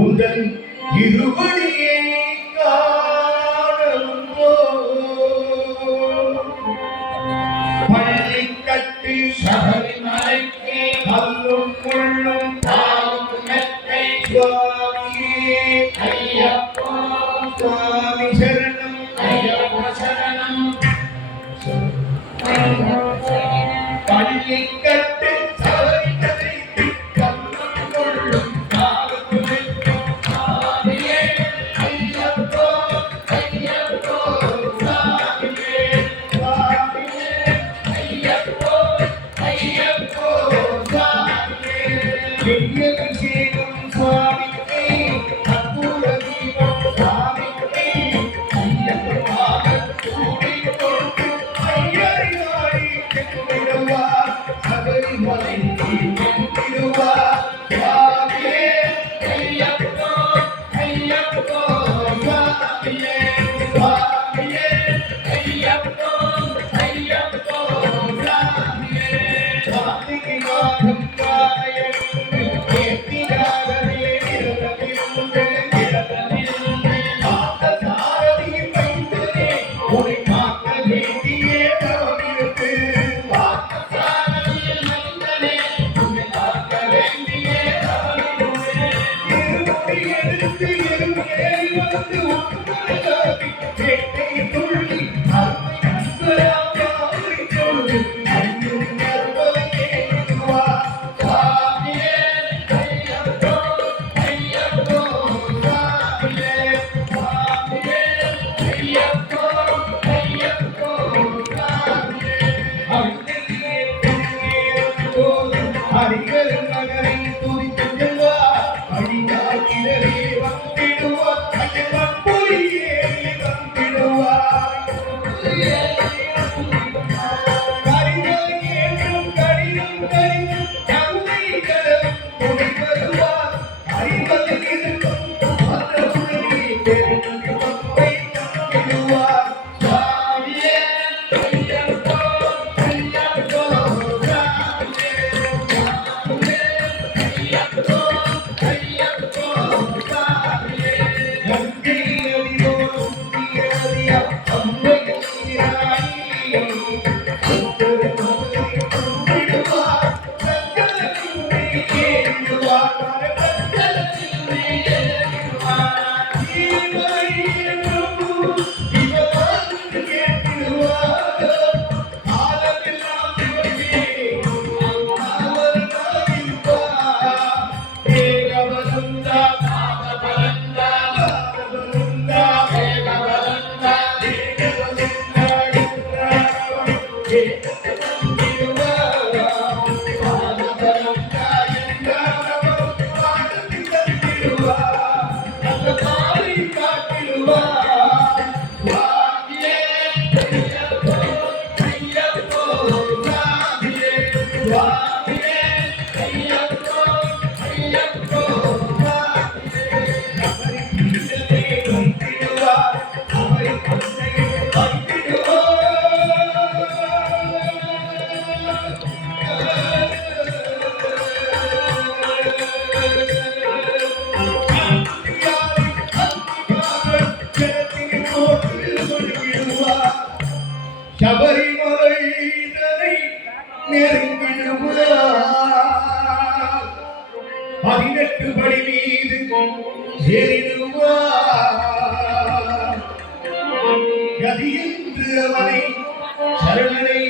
உந்தன் இருவடியை காணோ பள்ளிக்கட்டு சபரிமலைக்கு கல்லும் முள்ளும் தாவும் மெத்தை சுவாமியே ஐயப்போ சுவாமி சரணம் ஐயப்ப சரணம் பள்ளிக்கட்டு சபரிமலைக்கு கல்லும் முள்ளும் தாவும் மெத்தை சுவாமியே ஐயப்போ ஐயப்போ சுவாமியே சுவாமியே ஐயப்போ ஐயப்போ சுவாமியே அபிஷேகம் சுவாமியே அற்புத தீபம் சுவாமியே ஐயப்பமாக கூடிக்கொண்டு ஐயரியாடி சென்றிடுவார் சபரிமலைக்கு சென்றிடுவார் சுவாமியே ஐயப்போ ஐயப்போ சுவாமியே சுவாமியே ஐயப்போ ஐயப்போ சுவாமியே சுவாமிக்கு மாதம் பாயன்று கேட்டிடாதவே நிரதமிருந்து நிரதமிருந்து காத்த சாரதியை வைத்ததே உன்னை காக்க வேண்டியே தவமிருந்து காத்த சாரதியில் வைத்ததே உன்னை காக்க வேண்டியே தவமிருந்து இருமுடி எடுத்து இருமேறி வந்து உட்புறதாகி கேட்டை துள்ளி அருமை அன்பராம் யாவை சொல்லு அன்றும் நர்வலை கேட்டுவா சுவாமியே ஐயப்போ ஐயப்போ சுவாமியே சுவாமியே ஐயப்போ ஐயப்போ சுவாமியே அருகிலே திருநேரம் போது ஹரிஹர நகரை துதித்து செல்வார் அடியாகிடவே வந்திடுவார் ஐயப்பன் புலியேறி வந்திடுவார் கரிதம் கடிதம் கடிதம் கங்கை கடலும் துணை வருவார் அறிவது இருக்கும் மற்றவர்களே தெரிந்து பம்பை தங்கிடுவார் சுவாமியே ஐயப்போ ஐயப்போ சுவாமியே சுவாமியே ஐயப்போ ஐயப்போ சுவாமியே கங்கை நதியோ சுத்திய நதியா அம்மை நீராடி சுந்தர மதுரை கும்பிடுவார் சங்கரனை ஏறிடுவார் சங்கரனை ஏறிடுவார் ஜீவனையும் இவராது கேட்டிடுவார் காலமெல்லாம் இவரே அவர்தான் இருப்பார் ஏகவலந்தா பாதபலந்தா பாதபலந்தா ஏகவலந்தா ஏகவலந்தா சபரிமலை நெருங்கிடுவார் 18 படி மீது ஏறிடுவார் கதியென்று அவனை சரணனை